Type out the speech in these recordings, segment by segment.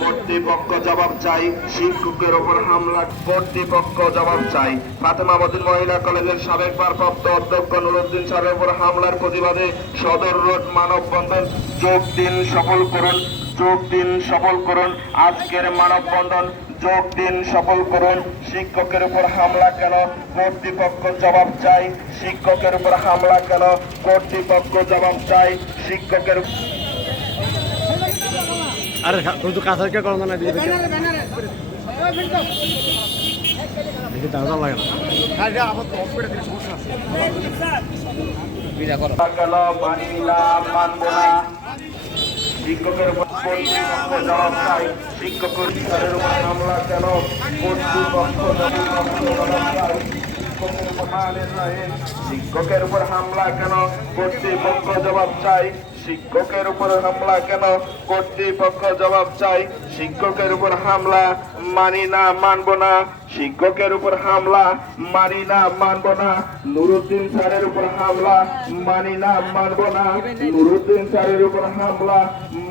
কর্তৃপক্ষ জবাব চাই। শিক্ষকের উপর হামলা কর্তৃপক্ষ জবাব চাই। ফাতেমা মতিন মহিলা কলেজের সাবেক ভারপ্রাপ্ত অধ্যক্ষ নুরুদ্দিন স্যারের উপর হামলার প্রতিবাদে সদর রোড মানববন্ধন। যোগ দিন, সফল করুন, যোগ দিন, সফল করুন আজকের মানববন্ধন। যোগ দিন, সফল করুন। শিক্ষকের উপর হামলা কেন? কর্তৃপক্ষ জবাব চাই। শিক্ষকের উপর হামলা কেন? কর্তৃপক্ষ জবাব চাই। শিক্ষকের আরে তো কাছারকে করো না দিকে দেখি দাঁড়া লাগে না আবার হসপিটালে থেকে সমস্যা আছে বিনা করো কেন মানি না, মানব না। শিক্ষকের উপর কর্তৃপক্ষ জবাব চাই। শিক্ষকের উপর হামলা কেন? কর্তৃপক্ষ জবাব চাই। শিক্ষকের উপর হামলা কেন? কর্তৃপক্ষ জবাব চাই। শিক্ষকের উপর হামলা কেন? কর্তৃপক্ষ জবাব চাই। শিক্ষকের উপর হামলা মানি না, মানব না। শিক্ষকের উপর হামলা মানি না, মানব না। নুরুদ্দিন স্যারের উপর হামলা মানি না, মানব না। নুরুদ্দিন স্যারের উপর হামলা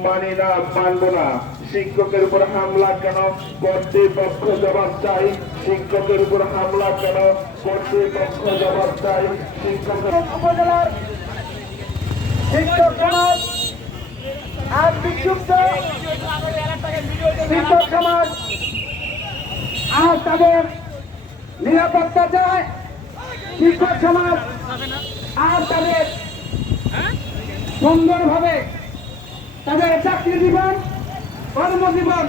মানি না, মানব না। শিক্ষকের উপর হামলা কেন? কর্তৃপক্ষ জবাব চাই। শিক্ষকের উপর হামলা কেন? কর্তৃপক্ষ জবাব চাই। শিক্ষকের উপজেলার শিক্ষক সমাজ আজ বিক্ষুব্ধ। শিক্ষক সমাজ আজ তাদের নিরাপত্তা চায়। শিক্ষক সমাজ আজ তাদের সুন্দরভাবে তাদের চাকরি জীবন, কর্মজীবন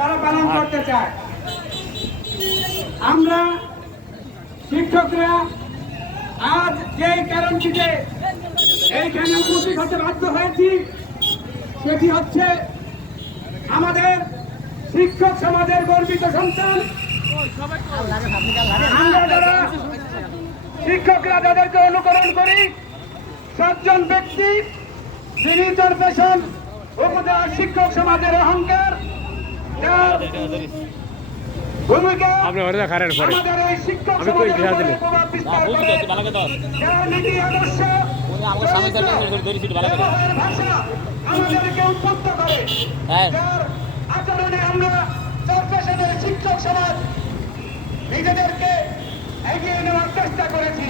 তারা পালন করতে চায়। আমরা শিক্ষকরা আজ যে কারণটিতে এইখানে উপস্থিত হতে বাধ্য হয়েছি সেটি হচ্ছে আমাদের শিক্ষক সমাজের গর্বিত সন্তান। আমরা যারা শিক্ষকরা যাদেরকে অনুকরণ করি, 7 জন ব্যক্তি যিনি চরপেশন উপজেলা শিক্ষক সমাজের অহংকার, যার ভূমিকা আমাদের এই শিক্ষক সমাজের উপরে প্রভাব বিস্তার করে, যার নীতি আদর্শ ভাষা আমাদেরকে উদ্বুদ্ধ করে, যার আচরণে আমরা চরপেশনের শিক্ষক সমাজ নিজেদেরকে এগিয়ে নেওয়ার চেষ্টা করেছি।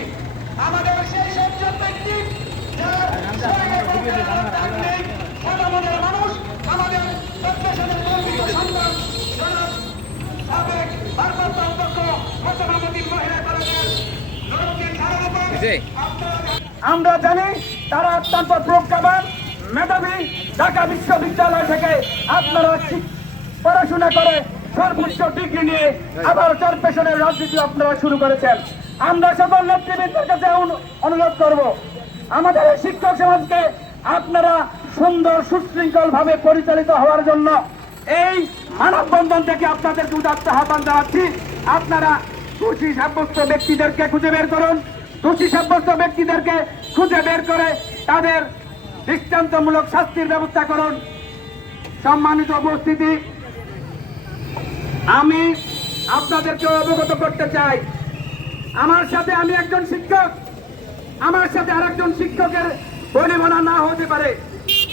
আমাদের সেই 7 জন ব্যক্তি যার মনের মানুষ, আমাদের চরপেশনের গর্বিত সন্তান সাবেক ভারপ্রাপ্ত অধ্যক্ষ ফাতেমা মতিন মহিলা কলেজের নুরুদ্দিন স্যারের উপর আমরা জানি তারা অত্যন্ত প্রজ্ঞাবান, মেধাবী। ঢাকা বিশ্ববিদ্যালয় থেকে আপনারা পড়াশোনা করে সর্বোচ্চ ডিগ্রি নিয়ে আবার চরপেশনের রাজনীতি আপনারা শুরু করেছেন। আমরা সকল নেতৃবৃন্দের কাছে অনুরোধ করব, আমাদের শিক্ষক সমাজকে আপনারা সুন্দর সুশৃঙ্খল ভাবে পরিচালিত হওয়ার জন্য এই মানববন্ধন থেকে আপনাদেরকে উদাত্ত আহ্বান জানাচ্ছি। আপনারা দোষী সাব্যস্ত ব্যক্তিদেরকে খুঁজে বের করুন। দোষী সাব্যস্ত ব্যক্তিদেরকে খুঁজে বের করে তাদের দৃষ্টান্তমূলক শাস্তির ব্যবস্থা করুন। সম্মানিত উপস্থিতি, আমি আপনাদেরকে অবগত করতে চাই, আমার সাথে আমি একজন শিক্ষক, আমার সাথে আরেকজন শিক্ষকের বনিবনা না হতে পারে।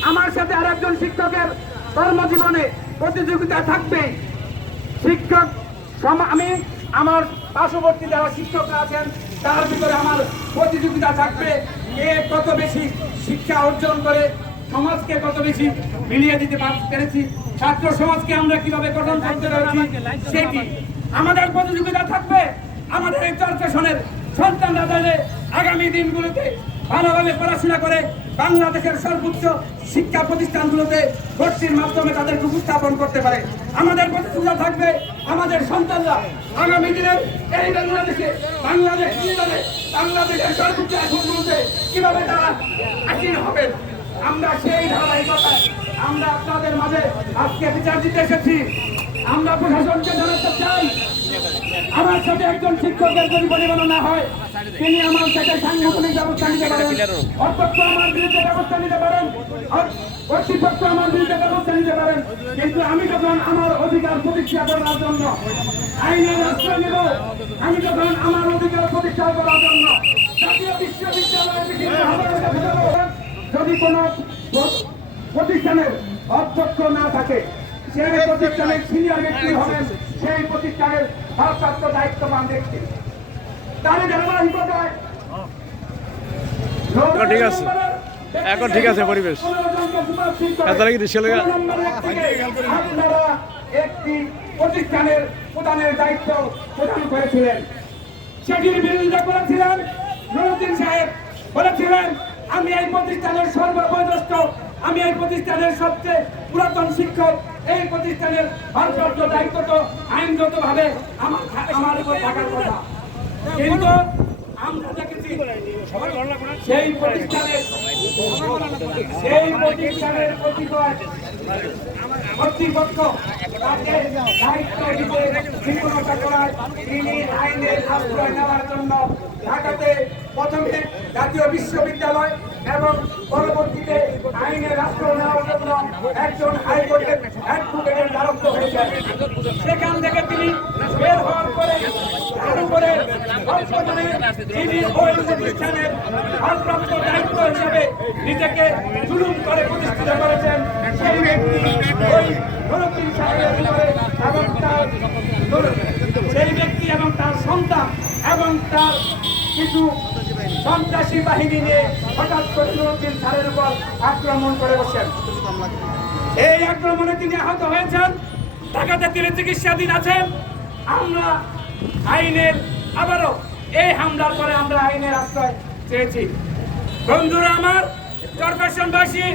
আমার সাথে আরেকজন শিক্ষকের কর্মজীবনে প্রতিযোগিতা থাকবে। শিক্ষক আমি আমার পার্শ্ববর্তী যারা শিক্ষকরা আছেন তার ভিতরে আমার প্রতিযোগিতা থাকবে, কে কত বেশি শিক্ষা অর্জন করে সমাজকে কত বেশি মিলিয়ে দিতে পেরেছি, ছাত্র সমাজকে আমরা কিভাবে গঠন করতে পেরেছি সেটি আমাদের প্রতিযোগিতা থাকবে। আমাদের এই চরপেশনের সন্তানরা যাতে আগামী দিনগুলোতে ভালোভাবে পড়াশোনা করে বাংলাদেশের সর্বোচ্চ শিক্ষা প্রতিষ্ঠানগুলোতে ভর্তির মাধ্যমে তাদেরকে উপস্থাপন করতে পারে। আমাদের প্রতিযোগিতা থাকবে আমাদের সন্তানরা আগামী দিনের এই বাংলাদেশের সর্বোচ্চ আসনগুলোতে কিভাবে তারা আসীন হবেন। আমরা সেই ধারাবাহিকতায় আমরা আপনাদের মাঝে আজকে বিচার দিতে এসেছি। আমরা প্রশাসনকে জানাতে চাই, আমার সাথে একজন শিক্ষকের যদি পরিমাণ না হয় তিনি আমার সাথে সাংগঠনিক ব্যবস্থা নিতে পারেন, অধ্যক্ষ আমার বিরুদ্ধে ব্যবস্থা নিতে পারেন, কর্তৃপক্ষ আমার বিরুদ্ধে ব্যবস্থা নিতে পারেন। কিন্তু আমি যখন আমার অধিকার প্রতিষ্ঠা করার জন্য আইনের আশ্রয় নেব, আমি যখন আমার অধিকার প্রতিষ্ঠা করার জন্য জাতীয় বিশ্ববিদ্যালয়ের যদি কোনো প্রতিষ্ঠানের অধ্যক্ষ না থাকে সেই প্রতিষ্ঠানের সিনিয়র ব্যক্তি হবেন সেই প্রতিষ্ঠানের ভারপ্রাপ্ত দায়িত্ববান ব্যক্তি। তার ধারাবাহিকতায় ঠিক আছে, এখন ঠিক আছে পরিবেশ। আপনারা একটি প্রতিষ্ঠানের প্রধানের দায়িত্ব প্রদান করেছিলেন, সেটির বিরোধিতা করেছিলেন। নুরুদ্দিন সাহেব বলেছিলেন, আমি এই প্রতিষ্ঠানের সর্ববয়োজ্যেষ্ঠ, আমি এই প্রতিষ্ঠানের সবচেয়ে পুরাতন শিক্ষক, এই প্রতিষ্ঠানের ভারপ্রাপ্ত দায়িত্ব তো আইনগতভাবে আমার উপর থাকার কথা। কিন্তু আমরা দেখেছি সেই প্রতিষ্ঠানের কর্তৃপক্ষ তাকে দায়িত্ব দিতে বিফলতা করায় তিনি আইনের আশ্রয় নেওয়ার জন্য ঢাকাতে প্রথমে জাতীয় বিশ্ববিদ্যালয় এবং পরবর্তীতে আইনের আশ্রয় নেওয়ার জন্য একজন হাইকোর্টের অ্যাডভোকেটের দ্বারস্থ হয়েছেন। সেখান থেকে তিনি বের হওয়ার পরে তিনি ওই প্রতিষ্ঠানের ভারপ্রাপ্ত দায়িত্ব হিসেবে নিজেকে জুলুম করে প্রতিষ্ঠিত করেছেন। সেই ব্যক্তি ওই নুরুদ্দিন সাহেবের উপরে এবং সেই ব্যক্তি এবং তার সন্তান এবং তার কিছু সন্ত্রাসী বাহিনী নিয়ে হঠাৎ করে নুরুদ্দিন স্যারের উপর আক্রমণ করে বসেন। এই আক্রমণে তিনি আহত হয়েছেন, ঢাকাতে তিনি চিকিৎসাধীন আছেন। আমরা আইনের আবারও এই হামলার পরে আমরা আইনের আশ্রয় চেয়েছি। বন্ধুরা আমার, চরফ্যাশনবাসী,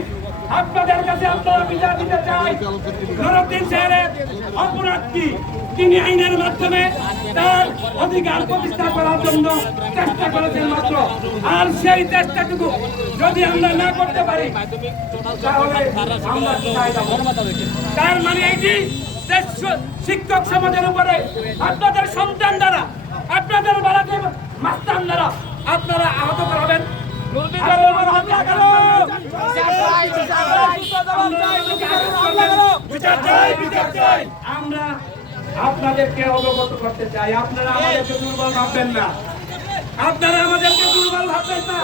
আপনাদের কাছে আপনারা বিচার দিতে চাই নুরুদ্দিন সাহেবের অপরাধ কি। তিনি আইনের মাধ্যমে তার অধিকার প্রতিষ্ঠা করার জন্য চেষ্টা করেছেন মাত্র, আর সেই চেষ্টাটুকু যদি আমরা না করতে পারি তাহলে আমরা কোথায় যাব? তার মানে এটি যে শিক্ষক সমাজের উপরে আপনাদের সন্তান দ্বারা, আপনাদের বাড়াতে মাস্তান দ্বারা আপনারা আহত করাবেন। আমরা আপনাদেরকে অবগত করতে চাই, আপনারা আমাদেরকে দুর্বল ভাববেন না, আপনারা আমাদেরকে দুর্বল ভাববেন না।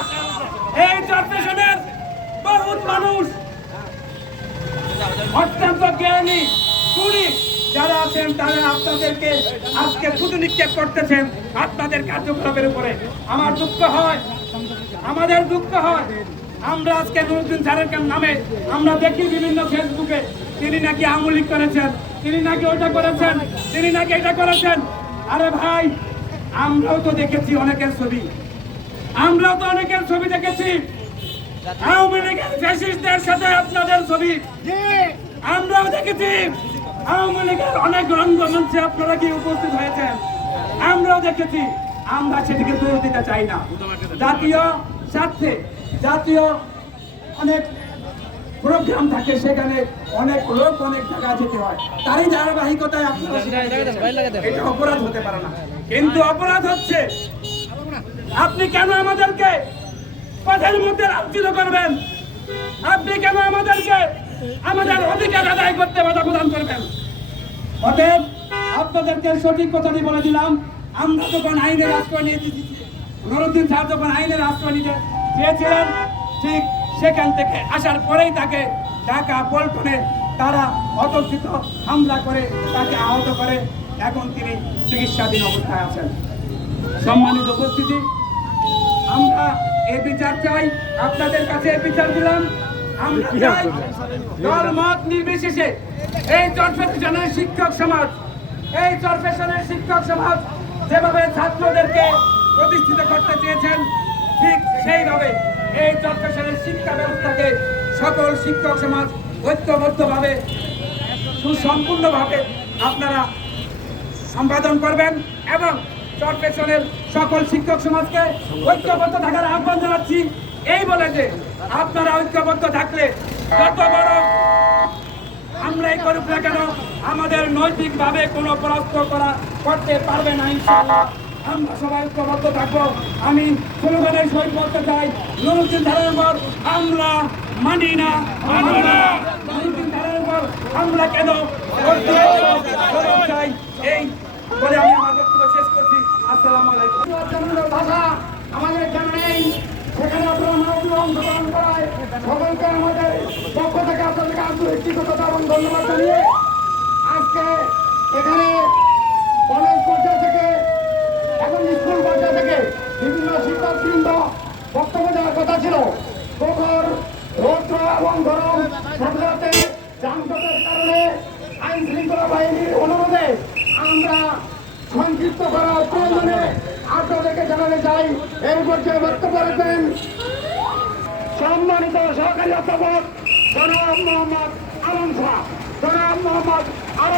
এই চরফ্যাশনের বহুত মানুষ অত্যন্ত জ্ঞানী গুণী যারা আছেন, তারা আপনাদেরকে আজকে থুতু নিক্ষেপ করতেছেন আপনাদের কার্যকলাপের উপরে। আমার দুঃখ হয়, আমাদের দুঃখ হয়, আমরা আজকে নুরুদ্দিন স্যারের নামে আমরা দেখি বিভিন্ন ফেসবুকে তিনি নাকি আওয়ামী লীগ করেছেন, তিনি নাকি ওইটা করেছেন, তিনি নাকি এটা করেছেন। আরে ভাই, আমরাও তো দেখেছি অনেকের ছবি, আমরাও তো অনেকের ছবি দেখেছি, আওয়ামী লীগের ফ্যাসিস্টদের সাথে আপনাদের ছবি আমরাও দেখেছি। আওয়ামী লীগের অনেক রঙ্গমঞ্চে আপনারা কি উপস্থিত হয়েছেন, আমরাও দেখেছি। আমরা সেটিকে দূর দিতে চাই না। জাতীয় স্বার্থে জাতীয় অনেক প্রোগ্রাম থাকে, সেখানে অনেক লোক অনেক জায়গায় যেতে হয়, তারই ধারাবাহিকতায় আপনারা এটা অপরাধ হতে পারে না। কিন্তু অপরাধ হচ্ছে আপনি কেন আমাদেরকে পথের মধ্যে লাঞ্ছিত করবেন? আপনি কেন আমাদেরকে আমাদের অধিকার আদায় করতে বাধা প্রদান করবেন? অতএব আপনাদেরকে সঠিক কথাটি বলে দিলাম। আমরা যখন আইনের আশ্রয় নিয়ে নুরুদ্দিন স্যার যখন আইনের আশ্রয় নিতে চেয়েছিলেন, ঠিক সেখান থেকে আসার পরেই তাকে ঢাকা পল্টনে তারা অতর্কিত হামলা করে তাকে আহত করে। এখন তিনি চিকিৎসাধীন অবস্থায় আছেন। সম্মানিত উপস্থিতি, আমরা এই বিচার চাই, আপনাদের কাছে এই বিচার দিলাম। আমরা চাই দল মত নির্বিশেষে এই চরফ্যাশনের শিক্ষক সমাজ, এই চরফ্যাশনের শিক্ষক সমাজ যেভাবে ছাত্রদেরকে প্রতিষ্ঠিত করতে চেয়েছেন, ঠিক সেইভাবে এই চরফ্যাশনের শিক্ষা ব্যবস্থাকে সকল শিক্ষক সমাজ ঐক্যবদ্ধভাবে সুসম্পূর্ণভাবে আপনারা সম্পাদন করবেন এবং চরফ্যাশনের সকল শিক্ষক সমাজকে ঐক্যবদ্ধ থাকার আহ্বান জানাচ্ছি। এই বলে যে আপনারা ঐক্যবদ্ধ থাকলে যত বড় আমরাই করুক না কেন আমাদের নৈতিকভাবে কোনো পরাস্ত করতে পারবে না ইনশাআল্লাহ। আমরা সবাই ঐক্যবদ্ধ থাকবো। আমি স্লোগানের সহিত বলতে চাই, নুরুদ্দিন স্যারের উপর আমরা মানি না, নুরুদ্দিন স্যারের উপর আমরা কেন চাই, এই বলে আমি আমার বক্তব্য শেষ করছি। আসসালামু আলাইকুম। ভাষা আমাদের জানা নেই, সেখানে আপনারা মানবীয় অংশগ্রহণ করায় সকলকে আমাদের পক্ষ থেকে আপনাদেরকে আন্তরিক কৃতজ্ঞতা এবং ধন্যবাদ জানিয়ে ছিল। প্রখর রৌদ্র এবং গরম সাথে সাথে যানজটের কারণে আইন শৃঙ্খলা বাহিনীর অনুরোধে আমরা সংক্ষিপ্ত করার প্রয়োজনে আপনাদেরকে জানাতে চাই। এই পর্যায়ে বক্তব্য রাখবেন সম্মানিত সহকারী অধ্যাপক জনাব মোহাম্মদ আলম শাহ। জনাব মোহাম্মদ